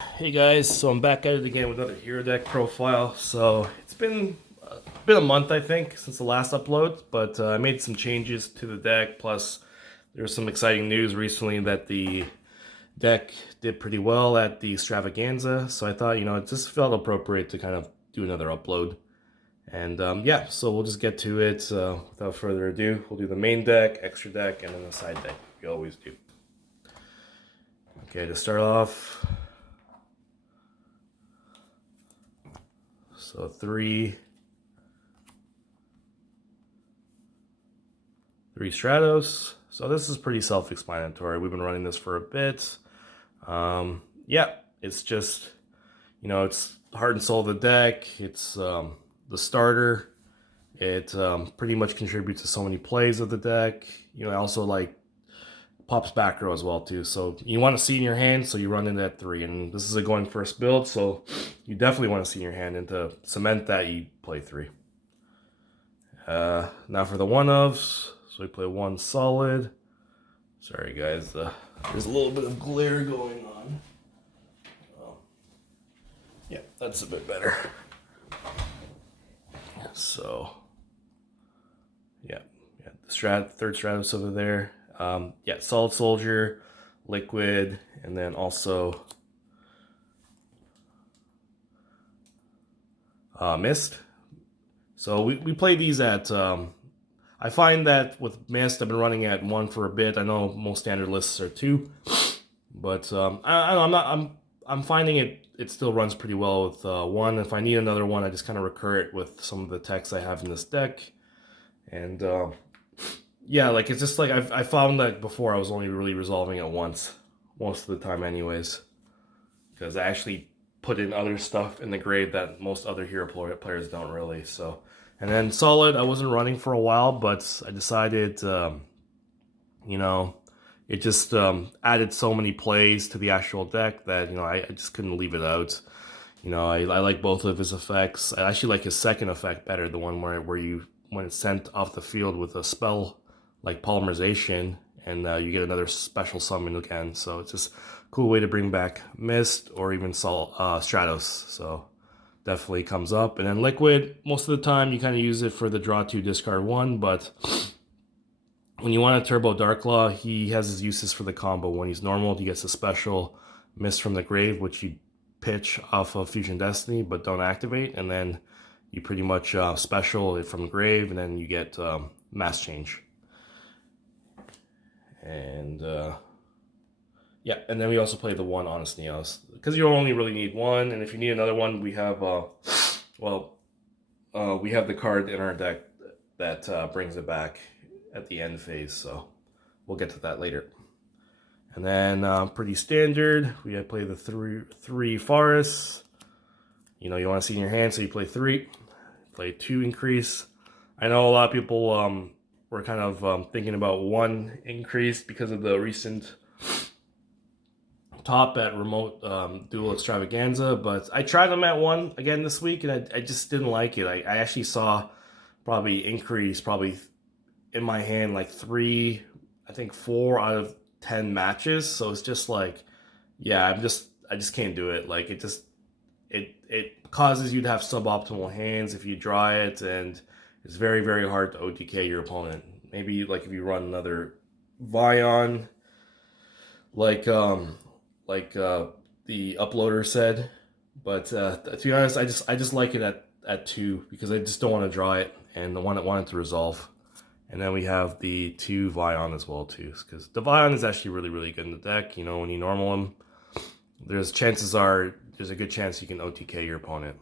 Hey guys, so I'm back at it again with another Hero Deck profile. So it's been a month, I think, since the last upload, but I made some changes to the deck. Plus, there's some exciting news recently that the deck did pretty well at the Stravaganza. So I thought, it just felt appropriate to kind of do another upload. And yeah, so we'll just get to it without further ado. We'll do the main deck, extra deck, and then the side deck. We always do. Okay, to start off, so three Stratos. So this is pretty self-explanatory. We've been running this for a bit. Yeah, it's just, it's heart and soul of the deck. It's the starter. It pretty much contributes to so many plays of the deck. I also like pops back row as well too. So you want to see in your hand, so you run into that 3. And this is a going first build, so you definitely want to see in your hand, and to cement that, you play 3. Now for the one-ofs. So we play 1 solid. Sorry guys, there's a little bit of glare going on. Yeah, that's a bit better. So, yeah, the third Stratos over there. Yeah, Solid Soldier, Liquid, and then also Mist. So we play these at. I find that with Mist, I've been running at 1 for a bit. I know most standard lists are 2, but I'm finding it still runs pretty well with 1. If I need another one, I just kind of recur it with some of the techs I have in this deck, and yeah, like it's just like I found that before I was only really resolving it once, most of the time, anyways, because I actually put in other stuff in the grave that most other hero players don't really. So, and then solid, I wasn't running for a while, but I decided, you know, it just added so many plays to the actual deck that I just couldn't leave it out. I like both of his effects. I actually like his second effect better, the one where you when it's sent off the field with a spell like polymerization, and you get another special summon again. So it's just a cool way to bring back Mist or even Stratos. So definitely comes up. And then Liquid, most of the time you kind of use it for the draw 2, discard 1, but when you want a Turbo Darklaw, he has his uses for the combo. When he's normal, he gets a special Mist from the Grave, which you pitch off of Fusion Destiny, but don't activate, and then you pretty much special it from the Grave, and then you get Mass Change. And yeah, and then we also play the 1 Honest Neos, because you only really need 1, and if you need another one, we have we have the card in our deck that brings it back at the end phase, so we'll get to that later. And then pretty standard, we play the three forests. You want to see in your hand, so you play 3, play 2 increase. I know a lot of people were kind of thinking about 1 increase because of the recent top at remote dual extravaganza, but I tried them at 1 again this week, and I just didn't like it. I actually saw probably increase in my hand like 3, I think 4 out of 10 matches. So it's just like, yeah, I just can't do it. Like it causes you to have suboptimal hands if you draw it, and it's very, very hard to OTK your opponent. Maybe like if you run another Vion, like the uploader said. But to be honest, I just like it at 2 because I just don't want to draw it, and the one that wanted to resolve. And then we have the 2 Vion as well too, because the Vion is actually really, really good in the deck. When you normal him, there's a good chance you can OTK your opponent.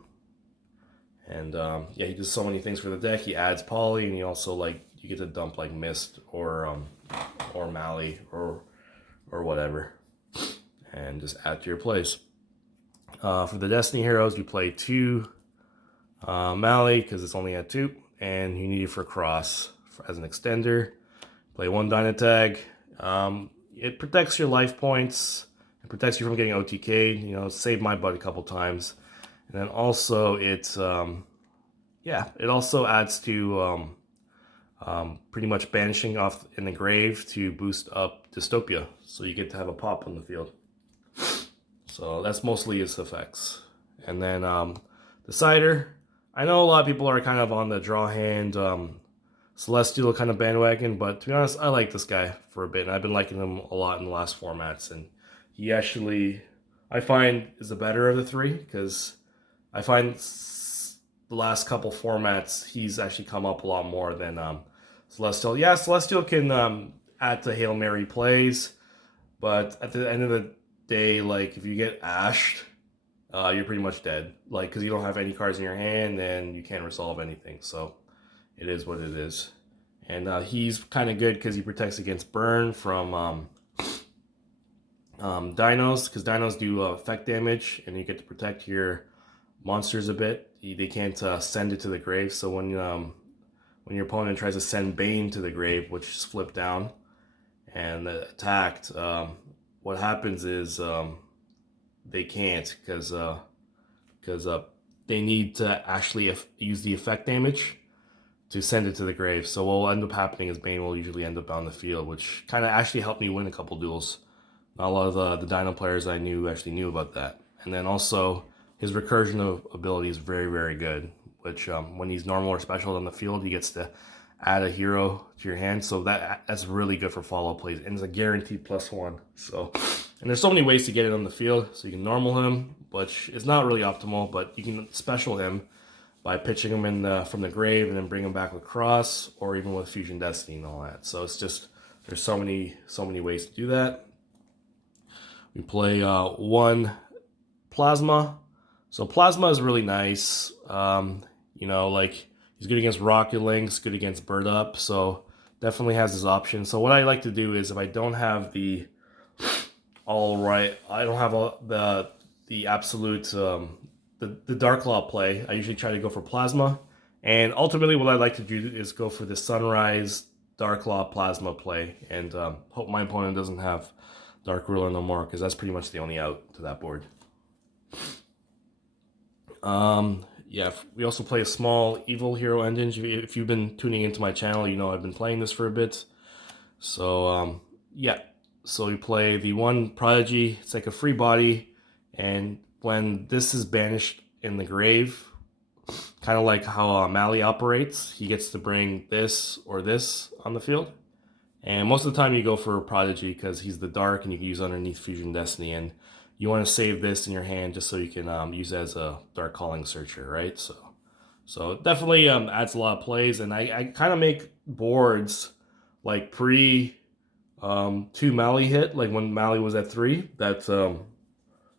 And yeah, he does so many things for the deck. He adds Poly, and he also you get to dump like Mist or Mali or whatever, and just add to your plays. For the Destiny heroes, you play 2 Mali because it's only at 2, and you need it for cross as an extender. Play 1 Dynatag. It protects your life points. It protects you from getting OTK'd. Saved my butt a couple times. And then also it also adds to pretty much banishing off in the grave to boost up Dystopia. So you get to have a pop on the field. So that's mostly his effects. And then Decider. I know a lot of people are kind of on the draw hand Celestial kind of bandwagon, but to be honest, I like this guy for a bit, and I've been liking him a lot in the last formats. And he actually, I find, is the better of the three, because I find the last couple formats he's actually come up a lot more than Celestial. Yeah, Celestial can add to Hail Mary plays, but at the end of the day, like if you get ashed, you're pretty much dead. Like because you don't have any cards in your hand and you can't resolve anything. So it is what it is. And he's kind of good because he protects against burn from dinos, because dinos do effect damage, and you get to protect your monsters a bit. They can't send it to the grave. So when your opponent tries to send Bane to the grave, which is flipped down and attacked, what happens is they can't because they need to actually use the effect damage to send it to the grave. So what will end up happening is Bane will usually end up on the field, which kind of actually helped me win a couple duels. Not a lot of the Dino players I knew actually knew about that. And then also his recursion ability is very, very good, which when he's normal or special on the field, he gets to add a hero to your hand. So that's really good for follow plays, and it's a guaranteed +1. So, and there's so many ways to get it on the field. So you can normal him, which is not really optimal, but you can special him by pitching him in from the grave and then bring him back with Cross, or even with Fusion Destiny and all that. So it's just, there's so many ways to do that. We play one Plasma. So Plasma is really nice. You know, like he's good against Rocket Lynx, good against Bird Up. So definitely has his option. So what I like to do is if I don't have the I don't have the absolute the Dark Law play, I usually try to go for Plasma. And ultimately what I like to do is go for the Sunrise Dark Law Plasma play, and hope my opponent doesn't have Dark Ruler no more, because that's pretty much the only out to that board. Yeah, we also play a small Evil Hero Engine. If you've been tuning into my channel, you know I've been playing this for a bit. So yeah, so we play the one Prodigy. It's like a free body, and when this is banished in the grave, kind of like how Mali operates, he gets to bring this or this on the field. And most of the time you go for Prodigy because he's the dark and you can use underneath Fusion Destiny, and you want to save this in your hand just so you can use it as a Dark Calling Searcher, right? So it definitely adds a lot of plays, and I kind of make boards like pre 2 Mali hit, like when Mali was at 3, that's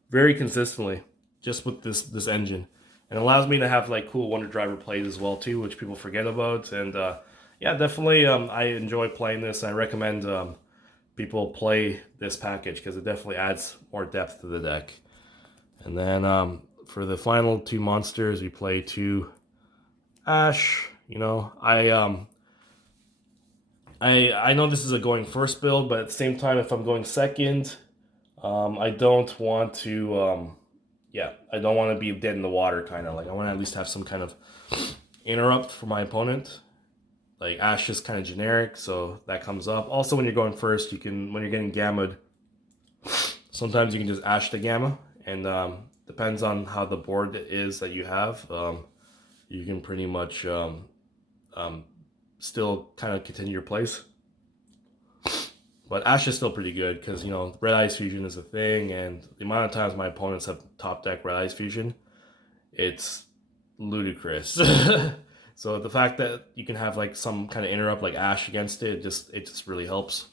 very consistently just with this engine, and allows me to have like cool Wonder Driver plays as well too, which people forget about. And yeah, definitely I enjoy playing this. I recommend people play this package because it definitely adds more depth to the deck. And then for the final 2 monsters, we play 2 Ash. You know, I know this is a going first build, but at the same time, if I'm going second, I don't want to I don't want to be dead in the water, kind of. Like I want to at least have some kind of interrupt for my opponent. Like Ash is kind of generic, so that comes up. Also, when you're going first, you can, when you're getting gammaed, sometimes you can just Ash the gamma, and depends on how the board is that you have, you can pretty much still kind of continue your plays. But Ash is still pretty good because, you know, Red Eyes Fusion is a thing, and the amount of times my opponents have top deck Red Eyes Fusion, it's ludicrous. So the fact that you can have like some kind of interrupt like Ash against it, it just really helps.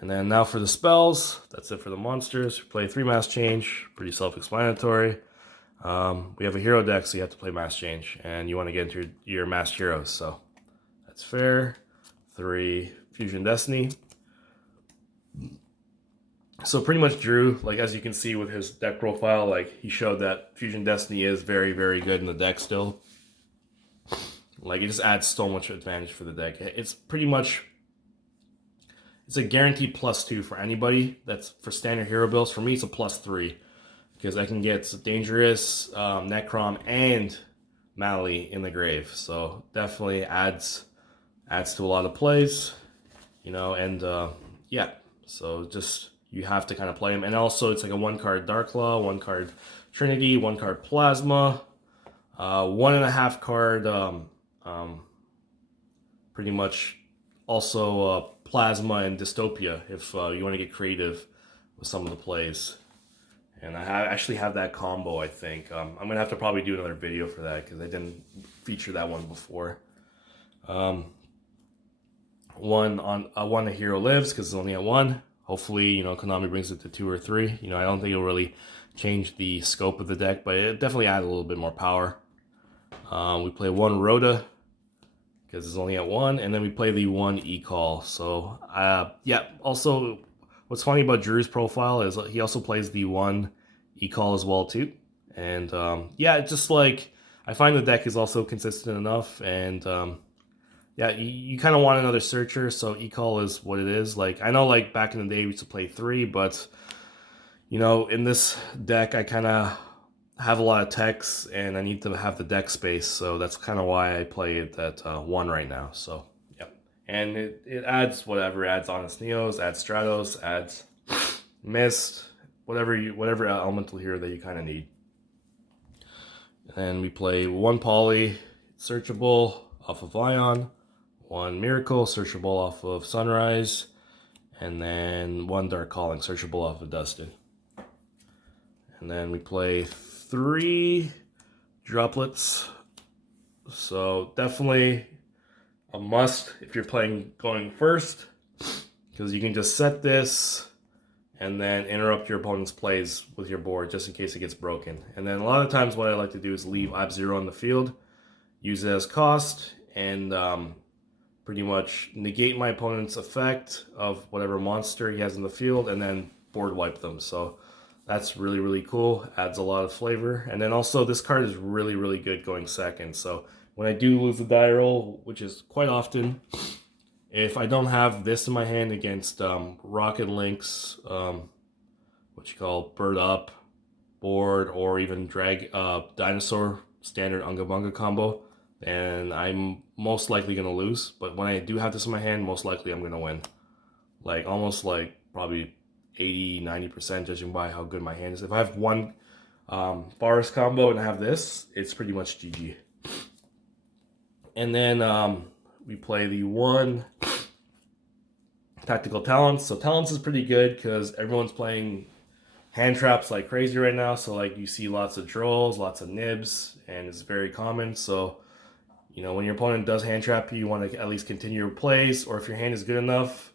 And then now for the spells, that's it for the monsters. We play 3 Mass Change, pretty self-explanatory. We have a hero deck, so you have to play Mass Change, and you want to get into your masked heroes, so that's fair. 3 Fusion Destiny. So pretty much Drew, like as you can see with his deck profile, like he showed that Fusion Destiny is very, very good in the deck still. Like it just adds so much advantage for the deck. It's pretty much, it's a guaranteed +2 for anybody. That's for standard hero builds. For me, it's a +3 because I can get Dangerous, Necrom, and Mali in the grave. So definitely adds to a lot of plays, you know. And yeah, so just you have to kind of play them. And also, it's like a 1-card Darklaw, 1-card Trinity, 1-card Plasma, 1.5 card, pretty much also Plasma and Dystopia if you want to get creative with some of the plays. And I actually have that combo, I think. I'm going to have to probably do another video for that because I didn't feature that one before. One A Hero Lives because it's only at 1. Hopefully, you know, Konami brings it to 2 or 3. You know, I don't think it'll really change the scope of the deck, but it definitely adds a little bit more power. We play 1 Rhoda because it's only at 1, and then we play the 1 E-Call. So, yeah, also, what's funny about Drew's profile is he also plays the 1 E-Call as well, too. And, yeah, it's just like, I find the deck is also consistent enough, and, yeah, you kind of want another searcher, so E-Call is what it is. Like, I know, like, back in the day we used to play 3, but, you know, in this deck, I kind of have a lot of techs, and I need to have the deck space, so that's kind of why I play it at 1 right now, so, yep. And it adds whatever, it adds Honest Neos, adds Stratos, adds Mist, whatever elemental hero that you kind of need. And we play 1 Poly, searchable off of Ion, 1 Miracle, searchable off of Sunrise, and then 1 Dark Calling, searchable off of Dustin. And then we play 3 Droplets. So definitely a must if you're going first, because you can just set this and then interrupt your opponent's plays with your board just in case it gets broken. And then a lot of times what I like to do is leave Ab-Zero on the field, use it as cost, and pretty much negate my opponent's effect of whatever monster he has in the field, and then board wipe them. So that's really, really cool. Adds a lot of flavor. And then also this card is really, really good going second. So when I do lose the die roll, which is quite often, if I don't have this in my hand against Rocket Link's, Bird Up board, or even Dinosaur standard Unga Bunga combo, and I'm most likely going to lose. But when I do have this in my hand, most likely I'm going to win. Like, almost like probably 80-90%, judging by how good my hand is. If I have 1 Forest combo and I have this, it's pretty much GG. And then we play the 1 Tactical Talents. So Talents is pretty good because everyone's playing hand traps like crazy right now. So, like, you see lots of trolls, lots of nibs, and it's very common. So, you know, when your opponent does hand trap you, you want to at least continue your plays, or if your hand is good enough,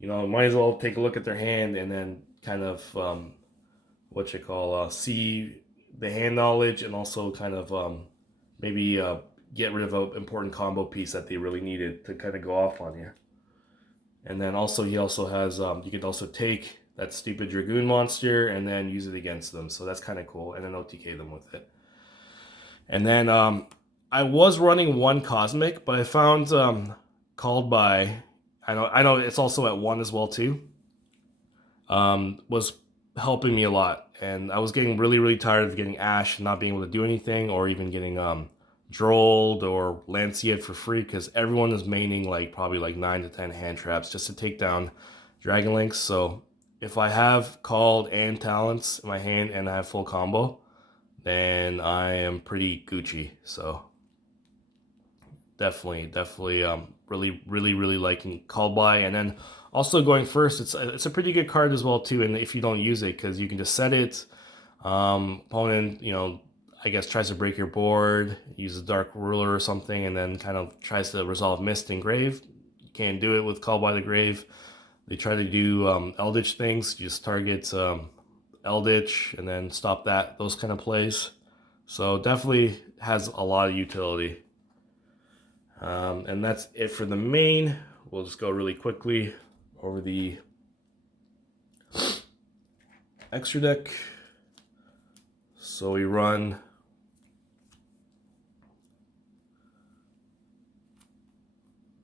you know, might as well take a look at their hand and then kind of, see the hand knowledge, and also kind of maybe get rid of an important combo piece that they really needed to kind of go off on you. And then also, he also has, you can also take that stupid Dragoon monster and then use it against them. So that's kind of cool. And then OTK them with it. And then I was running 1 Cosmic, but I found Called By, I know it's also at 1 as well too, was helping me a lot. And I was getting really, really tired of getting Ash and not being able to do anything, or even getting Drolled or Lancea for free, because everyone is maining like probably like 9 to 10 hand traps just to take down Dragon Links. So if I have Called and Talents in my hand and I have full combo, then I am pretty Gucci. So definitely really liking Called By. And then also going first, it's a pretty good card as well too. And if you don't use it, because you can just set it, opponent, you know, I guess tries to break your board, use a Dark Ruler or something, and then kind of tries to resolve Mist and Grave. You can't do it with Called By the Grave. They try to do Eldritch things, you just target Eldritch and then stop those kind of plays. So definitely has a lot of utility. And that's it for the main. We'll just go really quickly over the extra deck. So we run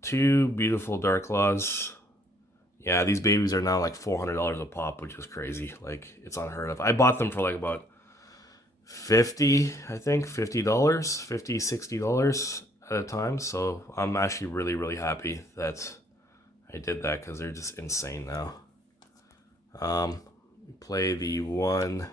two beautiful Darklaw's. Yeah, these babies are now like $400 a pop, which is crazy. Like, it's unheard of. I bought them for like about $50, I think, $50, $60 at a time. So I'm actually really, really happy that I did that, because they're just insane now. Play the one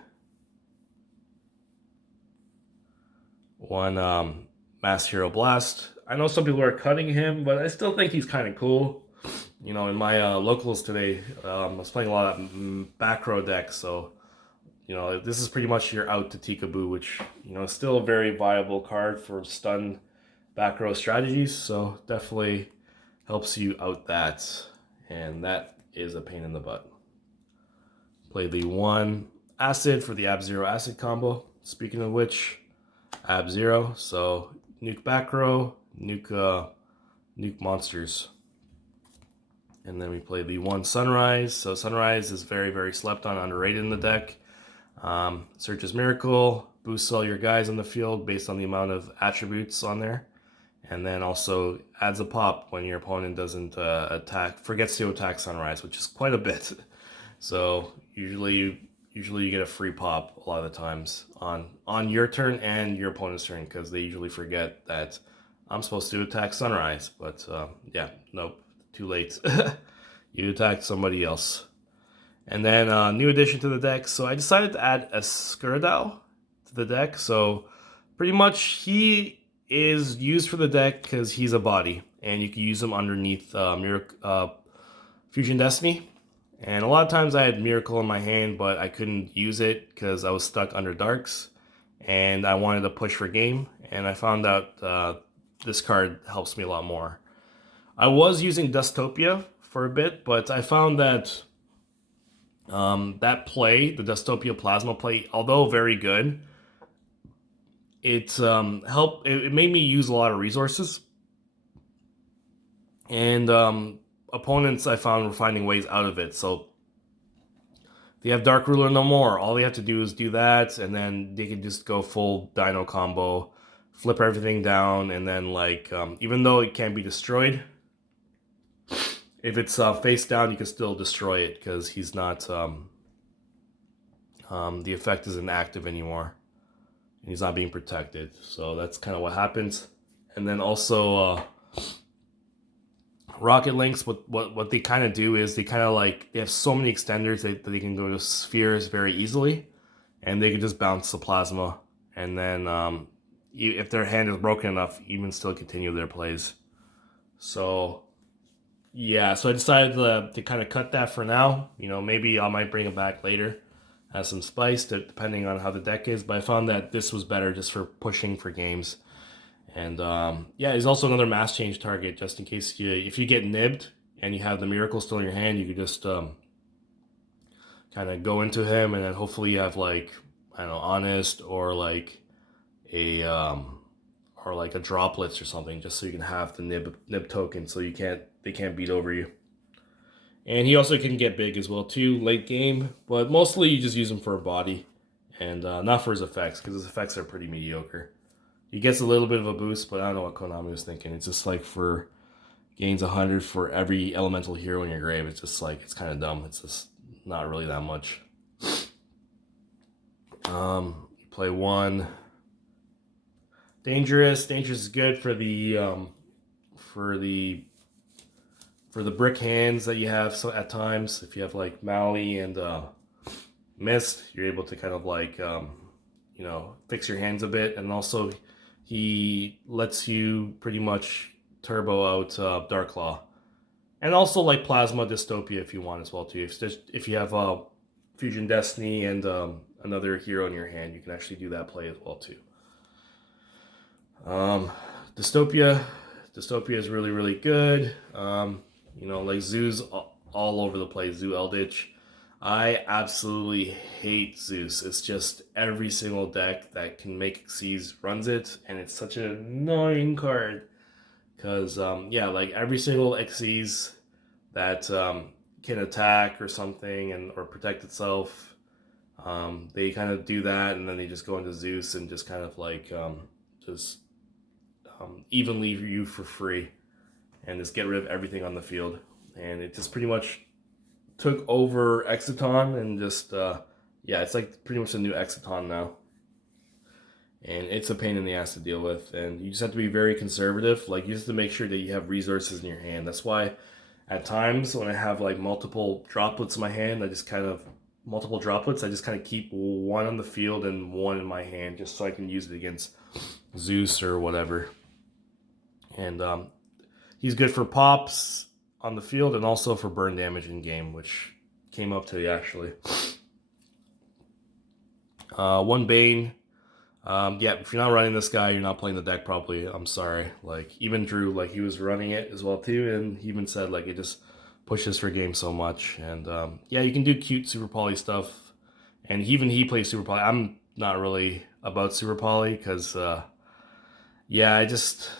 Mass Hero Blast. I know some people are cutting him, but I still think he's kind of cool. You know, in my locals today, I was playing a lot of back row decks, so you know this is pretty much your out to Tikaboo, which you know is still a very viable card for stun back row strategies. So definitely helps you out that, and that is a pain in the butt. Play the one Acid for the Ab-Zero Acid combo. Speaking of which, Ab-Zero, so nuke back row, nuke monsters. And then we play the one Sunrise. So Sunrise is very, very slept on, underrated in the deck. Searches Miracle, boosts all your guys on the field based on the amount of attributes on there. And then also adds a pop when your opponent doesn't forgets to attack Sunrise, which is quite a bit. So usually you get a free pop a lot of the times on your turn and your opponent's turn, because they usually forget that I'm supposed to attack Sunrise. But yeah, nope, too late. You attacked somebody else. And then new addition to the deck. So I decided to add a Skirdow to the deck. So pretty much he is used for the deck because he's a body, and you can use him underneath Fusion Destiny. And a lot of times I had Miracle in my hand, but I couldn't use it because I was stuck under Darks, and I wanted to push for game. And I found out this card helps me a lot more. I was using Dustopia for a bit, but I found that that play, the Dustopia Plasma play, although very good, it made me use a lot of resources, and opponents I found were finding ways out of it. So if they have Dark Ruler no more, all they have to do is do that, and then they can just go full Dino combo, flip everything down, and then like even though it can't be destroyed, if it's face down, you can still destroy it because he's not the effect isn't active anymore. He's not being protected. So that's kind of what happens. And then also Rocket Links, what they kind of do is they kind of like, they have so many extenders that they can go to spheres very easily, and they can just bounce the plasma, and then if their hand is broken enough, even still continue their plays. So yeah, so I decided to kind of cut that for now. You know, maybe I might bring it back later, has some spice depending on how the deck is, but I found that this was better just for pushing for games. And yeah, he's also another mass change target, just in case if you get nibbed and you have the Miracle still in your hand, you could just kind of go into him, and then hopefully you have like, I don't know, Honest or like a Droplets or something, just so you can have the nib token, so they can't beat over you. And he also can get big as well too, late game, but mostly you just use him for a body, and not for his effects, because his effects are pretty mediocre. He gets a little bit of a boost, but I don't know what Konami was thinking. It's just like for gains 100 for every elemental hero in your grave. It's just like, it's kind of dumb. It's just not really that much. You play one Dangerous. Dangerous is good for the brick hands that you have. So at times, if you have like Maui and Mist, you're able to kind of like you know, fix your hands a bit, and also he lets you pretty much turbo out Darklaw, and also like Plasma Dystopia if you want as well too. If you have Fusion Destiny and another hero in your hand, you can actually do that play as well too. Dystopia is really, really good. You know, like Zoo's all over the place. Zoo Eldritch. I absolutely hate Zeus. It's just every single deck that can make Xyz runs it, and it's such an annoying card. Because, yeah, like every single Xyz that can attack or something or protect itself, they kind of do that, and then they just go into Zeus and just kind of like even leave you for free and just get rid of everything on the field. And it just pretty much took over Exciton, and just yeah, it's like pretty much a new Exciton now, and it's a pain in the ass to deal with. And you just have to be very conservative. Like, you just have to make sure that you have resources in your hand. That's why at times when I have like multiple droplets in my hand, multiple droplets, I just kind of keep one on the field and one in my hand just so I can use it against Zeus or whatever. And he's good for pops on the field and also for burn damage in game, which came up today actually. One Bane. Yeah, if you're not running this guy, you're not playing the deck properly. I'm sorry. Like even Drew, like he was running it as well too, and he even said like it just pushes for game so much. And yeah, you can do cute Super Poly stuff, and even he plays Super Poly. I'm not really about Super Poly because yeah, I just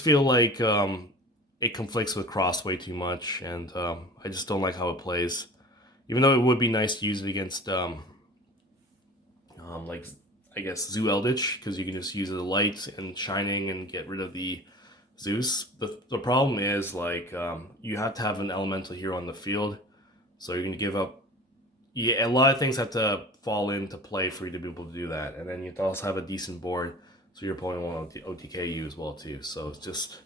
feel like it conflicts with Cross way too much, and I just don't like how it plays. Even though it would be nice to use it against like I guess Zoo Eldritch because you can just use the light and shining and get rid of the Zeus. The problem is like you have to have an elemental hero on the field, so you're gonna give up. Yeah, a lot of things have to fall into play for you to be able to do that, and then you have to also have a decent board, so your opponent won't OTK you as well too. So it's just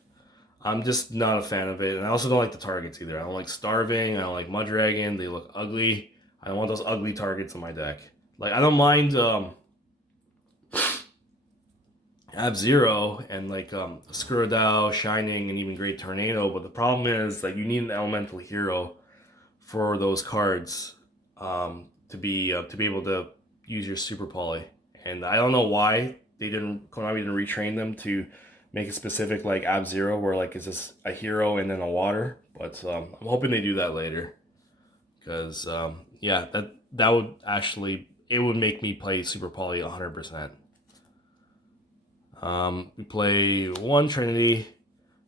I'm just not a fan of it, and I also don't like the targets either. I don't like Starving. I don't like Mudragon. They look ugly. I don't want those ugly targets in my deck. Like I don't mind Ab-Zero and like Skurradao, Shining, and even Great Tornado, but the problem is that you need an elemental hero for those cards to be able to use your Super Poly. And I don't know why Konami didn't retrain them to make it specific like Ab-Zero, where like it's just a hero and then a water. But I'm hoping they do that later, because yeah, that would actually it would make me play Super Poly 100%. We play one Trinity.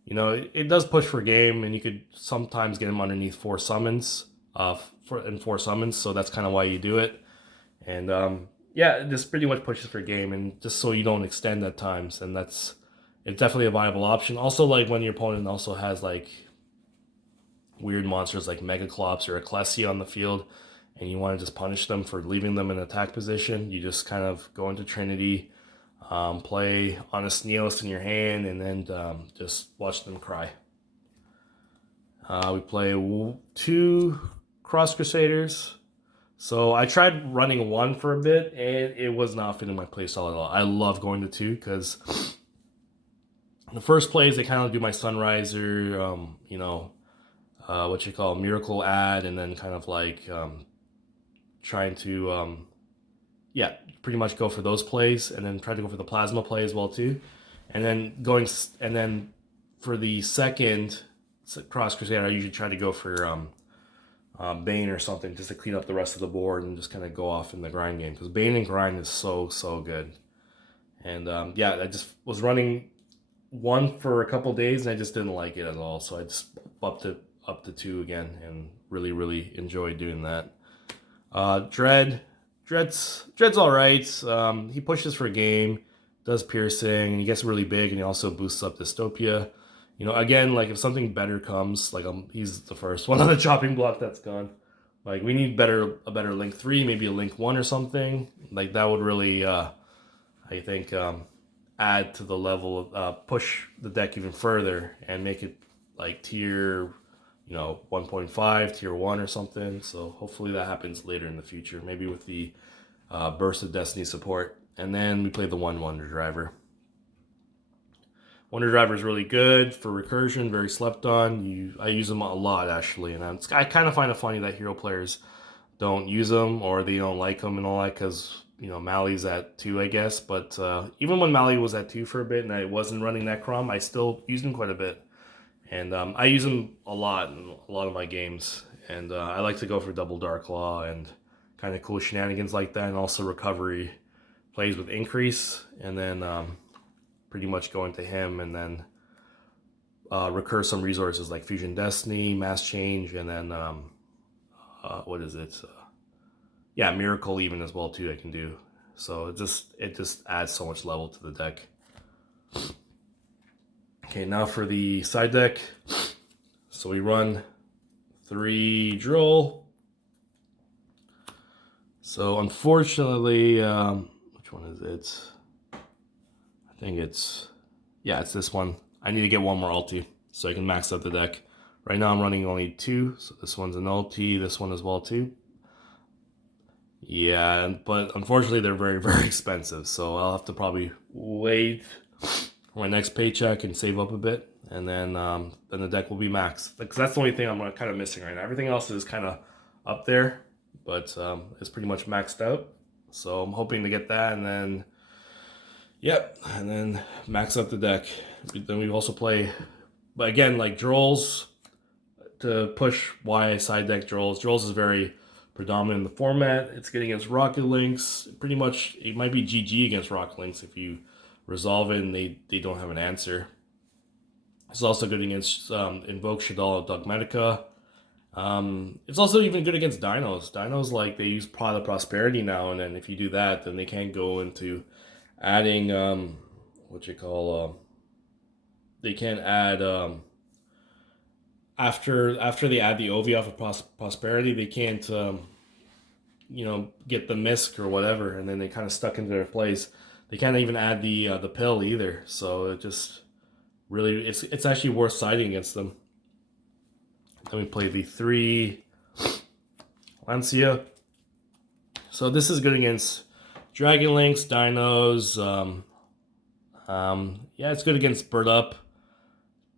You know, it does push for game, and you could sometimes get him underneath four summons, four summons. So that's kind of why you do it. And yeah, this pretty much pushes for game, and just so you don't extend at times, and it's definitely a viable option. Also, like when your opponent also has like weird monsters like Megaclops or Ecclesia on the field, and you want to just punish them for leaving them in attack position, you just kind of go into Trinity. Play Honest Nihilist in your hand, and then just watch them cry. We play two Cross Crusaders. So I tried running one for a bit, and it was not fitting my playstyle at all. I love going to two because the first plays they kind of do my Sunriser, you know, what you call Miracle ad, and then kind of like trying to yeah, pretty much go for those plays, and then try to go for the plasma play as well too, and then for the second Cross Crusader, I usually try to go for Bane or something just to clean up the rest of the board and just kind of go off in the grind game, because Bane and grind is so good. And yeah, I just was running one for a couple days and I just didn't like it at all, so I just upped it up to two again and really enjoyed doing that. Dread's all right. He pushes for a game, does piercing, and he gets really big, and he also boosts up Dystopia. You know, again, like if something better comes, like he's the first one on the chopping block that's gone. Like we need a better Link 3, maybe a Link 1 or something. Like that would really, I think, add to the level of push the deck even further and make it like tier 1.5, tier 1 or something. So hopefully that happens later in the future, maybe with the Burst of Destiny support. And then we play the one Wonder Driver. Wonder Driver is really good for recursion, very slept on. I use them a lot actually, and I kind of find it funny that hero players don't use them or they don't like them and all that, because Mali's at 2, I guess. But even when Mali was at 2 for a bit and I wasn't running Necrom, I still used him quite a bit. And I use them a lot in a lot of my games. And I like to go for double Dark Law and kind of cool shenanigans like that. And also recovery plays with increase. And then pretty much go into him and then recur some resources like Fusion Destiny, Mass Change, and then what is it? Yeah, Miracle even as well too I can do. So it just adds so much level to the deck. Okay, now for the side deck. So we run 3 Drill. So unfortunately, which one is it? I think it's this one. I need to get one more ulti so I can max out the deck Right now I'm running only 2, so this one's an LT, this one as well too. Yeah, but unfortunately they're very, very expensive, so I'll have to probably wait for my next paycheck and save up a bit, and then the deck will be maxed. Because that's the only thing I'm kind of missing right now. Everything else is kind of up there, but it's pretty much maxed out. So I'm hoping to get that, and then yep, and then max out the deck. Then we also play, but again, like Drolls, to push why I side deck Drolls. Drolls is very predominant in the format. It's getting against Rocket Lynx. Pretty much, it might be GG against Rocket Lynx if you resolve it and they don't have an answer. It's also good against Invoke, Shaddoll, Dogmatica. It's also even good against Dinos. Dinos, like, they use Pot of Prosperity now, and then if you do that, then they can't go into adding, they can't add, after they add the OV off of Prosperity, they can't, get the Misc or whatever, and then they kind of stuck into their place. They can't even add the pill either, so it just really, it's actually worth siding against them. Then we play the 3 Lancia. So this is good against Dragon Lynx, Dinos. Yeah, it's good against Bird Up.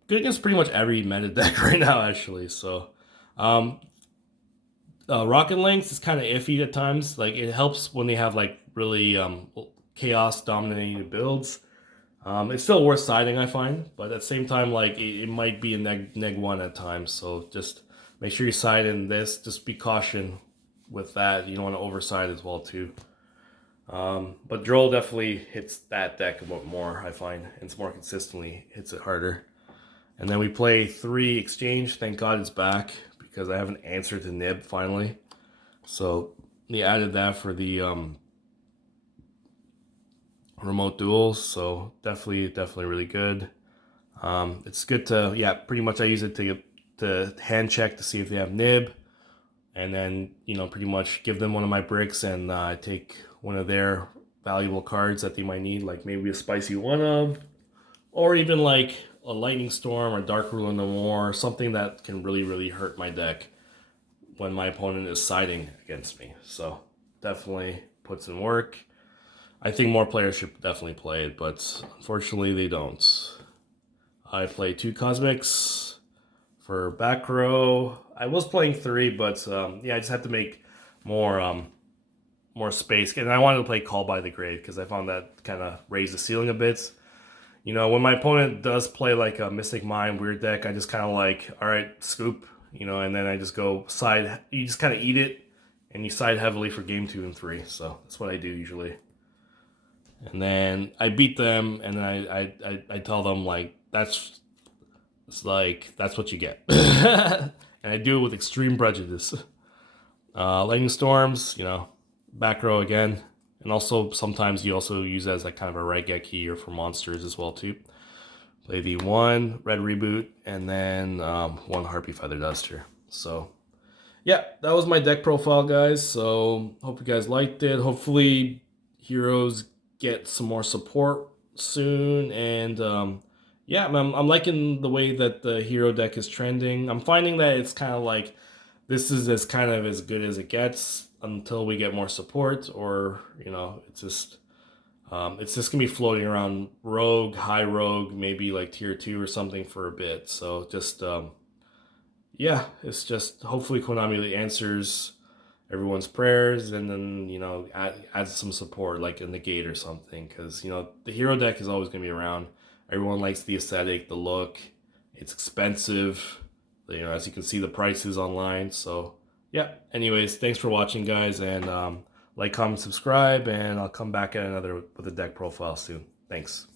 Good against pretty much every meta deck right now, actually. So, Rocket Lynx is kind of iffy at times. Like, it helps when they have like really chaos dominating builds. It's still worth siding, I find, but at the same time, like, it might be a neg 1 at times. So just make sure you side in this. Just be caution with that. You don't want to overside as well too. But Droll definitely hits that deck a bit more, I find. It's more consistently hits it harder. And then we play 3 Exchange. Thank God it's back, because I have an answer to Nib finally. So they added that for the remote duels. So definitely really good. It's good to, yeah, pretty much I use it to hand check to see if they have Nib. And then, pretty much give them one of my bricks, and I take one of their valuable cards that they might need, like maybe a Spicy One-Of, or even like a Lightning Storm or Dark Ruler No More, something that can really, really hurt my deck when my opponent is siding against me. So definitely puts in work. I think more players should definitely play it, but unfortunately they don't. I play 2 Cosmics for back row. I was playing 3, but yeah, I just had to make more space. And I wanted to play Call by the Grave, because I found that kind of raised the ceiling a bit. When my opponent does play like a Mystic Mind weird deck, I just kind of like, all right, scoop, and then I just go side. You just kind of eat it, and you side heavily for game 2 and 3. So that's what I do usually. And then I beat them, and then I tell them, like, that's what you get. And I do it with extreme prejudice. Lightning Storms, back row again. And also, sometimes you also use it as like kind of a Raigeki or for monsters as well too. Play the 1 Red Reboot, and then 1 Harpy Feather Duster. So, yeah, that was my deck profile, guys. So, hope you guys liked it. Hopefully, heroes get some more support soon. And yeah, I'm liking the way that the hero deck is trending. I'm finding that it's kind of like, this is as good as it gets until we get more support, or it's just gonna be floating around rogue, high rogue, maybe like tier 2 or something for a bit. So just yeah, it's just hopefully Konami answers everyone's prayers, and then add some support like a negate or something, because the hero deck is always gonna be around. Everyone likes the aesthetic, the look. It's expensive. As you can see, the prices online. So yeah, anyways, thanks for watching, guys, and like, comment, subscribe, and I'll come back at another with a deck profile soon. Thanks.